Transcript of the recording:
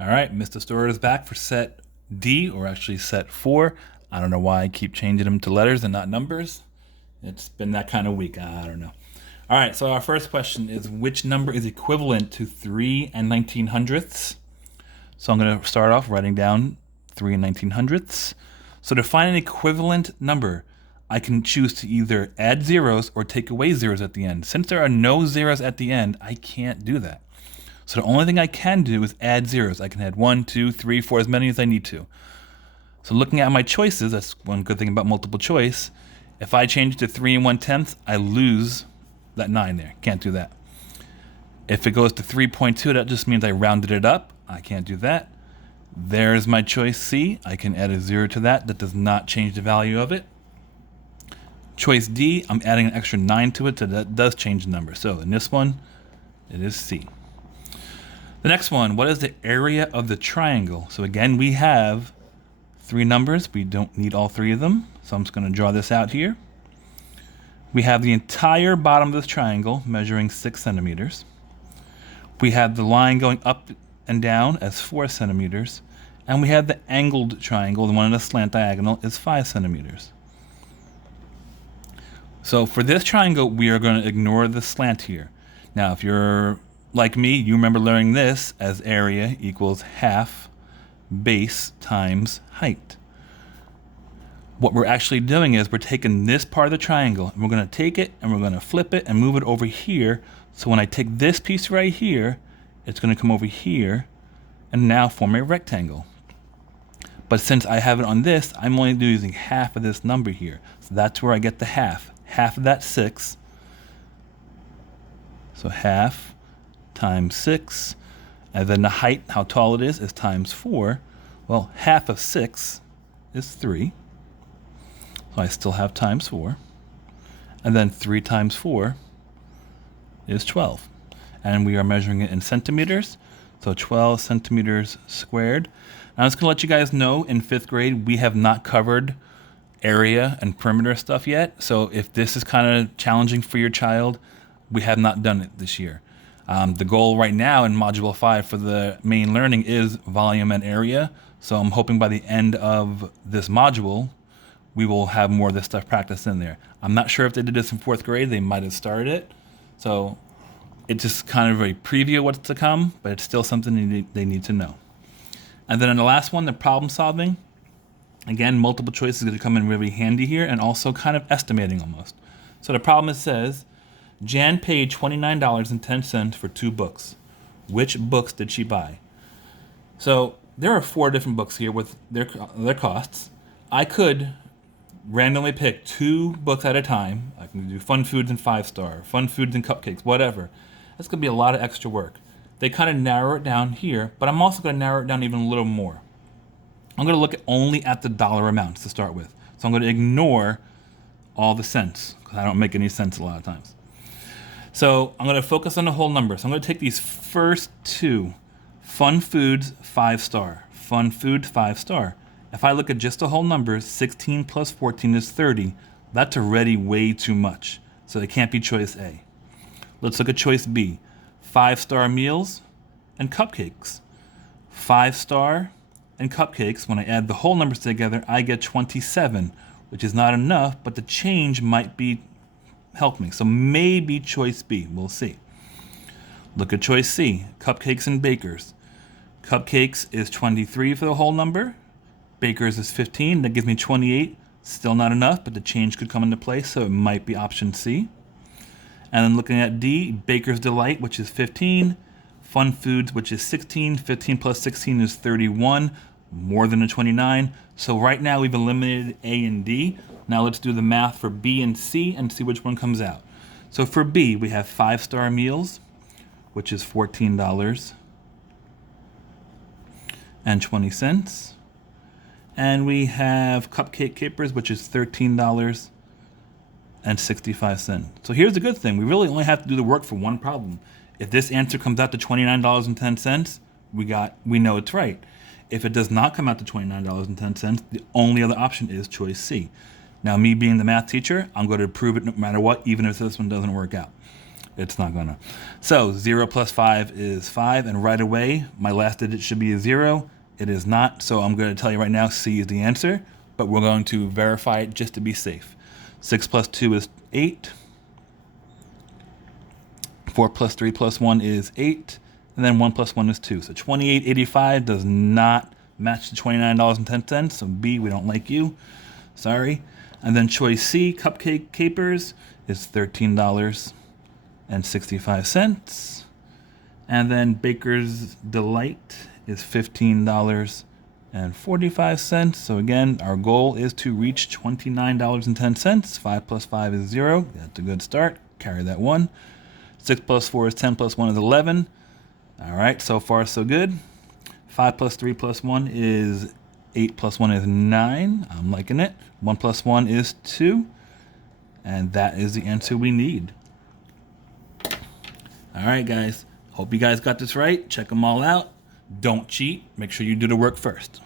All right, Mr. Storer is back for set D, or actually set 4. I don't know why I keep changing them to letters and not numbers. It's been that kind of week. I don't know. All right, so our first question is, which number is equivalent to 3 and 19 hundredths? So I'm going to start off writing down 3 and 19 hundredths. So to find an equivalent number, I can choose to either add zeros or take away zeros at the end. Since there are no zeros at the end, I can't do that. So the only thing I can do is add zeros. I can add 1, 2, 3, 4, as many as I need to. So looking at my choices, that's one good thing about multiple choice. If I change to 3 and 1/10, I lose that 9 there. Can't do that. If it goes to 3.2, that just means I rounded it up. I can't do that. There's my choice C. I can add a 0 to that. That does not change the value of it. Choice D, I'm adding an extra 9 to it, so that does change the number. So in this one, it is C. The next one, what is the area of the triangle? So again, we have 3 numbers. We don't need all 3 of them. So I'm just going to draw this out here. We have the entire bottom of this triangle measuring 6 centimeters. We have the line going up and down as 4 centimeters. And we have the angled triangle, the one in the slant diagonal, is 5 centimeters. So for this triangle, we are going to ignore the slant here. Now, if you're like me, you remember learning this as area equals half base times height. What we're actually doing is we're taking this part of the triangle and we're going to take it and we're going to flip it and move it over here. So when I take this piece right here, it's going to come over here and now form a rectangle. But since I have it on this, I'm only using half of this number here. So that's where I get the half. Half of that 6. So half times 6, and then the height, how tall it is times 4. Well, half of 6 is 3. So I still have times 4. And then 3 times 4 is 12. And we are measuring it in centimeters. So 12 centimeters squared. Now I'm just going to let you guys know, in 5th grade, we have not covered area and perimeter stuff yet. So if this is kind of challenging for your child, we have not done it this year. The goal right now in Module 5 for the main learning is volume and area. So I'm hoping by the end of this module, we will have more of this stuff practiced in there. I'm not sure if they did this in 4th grade. They might have started it. So it's just kind of a preview of what's to come, but it's still something they need to know. And then in the last one, the problem solving. Again, multiple choice is going to come in really handy here, and also kind of estimating almost. So the problem, it says, Jan paid $29.10 for 2 books. Which books did she buy? So there are 4 different books here with their costs. I could randomly pick 2 books at a time. I can do Fun Foods and 5-Star, Fun Foods and Cupcakes, whatever. That's going to be a lot of extra work. They kind of narrow it down here, but I'm also going to narrow it down even a little more. I'm going to look only at the dollar amounts to start with. So I'm going to ignore all the cents, because I don't make any sense a lot of times. So I'm going to focus on the whole number. So I'm going to take these first 2. Fun Foods, 5-Star. Fun Food, 5-Star. If I look at just the whole number, 16 plus 14 is 30. That's already way too much. So it can't be choice A. Let's look at choice B. 5-Star meals and cupcakes. 5-Star and cupcakes, when I add the whole numbers together, I get 27, which is not enough, but the change might be help me. So maybe choice B. We'll see. Look at choice C. Cupcakes and bakers. Cupcakes is 23 for the whole number. Bakers is 15. That gives me 28. Still not enough, but the change could come into play, so it might be option C. And then looking at D, Baker's Delight, which is 15. Fun Foods, which is 16. 15 plus 16 is 31, more than a 29. So right now we've eliminated A and D. Now let's do the math for B and C and see which one comes out. So for B, we have 5-Star meals, which is $14.20. And we have Cupcake Capers, which is $13.65. So here's the good thing. We really only have to do the work for one problem. If this answer comes out to $29.10, we know it's right. If it does not come out to $29.10, the only other option is choice C. Now, me being the math teacher, I'm going to prove it no matter what, even if this one doesn't work out. It's not gonna. So 0 plus 5 is 5, and right away, my last digit should be a 0. It is not, so I'm going to tell you right now, C is the answer, but we're going to verify it just to be safe. 6 plus 2 is 8. 4 plus 3 plus 1 is 8, and then 1 plus 1 is 2. So $28.85 does not match the $29.10, so B, we don't like you. Sorry. And then choice C, cupcake capers, is $13.65. And then Baker's Delight is $15.45. So again, our goal is to reach $29.10. 5 plus 5 is 0. That's a good start. Carry that 1. 6 plus 4 is 10 plus 1 is 11. All right, so far so good. 5 plus 3 plus 1 is 8 plus 1 is 9. I'm liking it. 1 plus 1 is 2. And that is the answer we need. All right, guys. Hope you guys got this right. Check them all out. Don't cheat. Make sure you do the work first.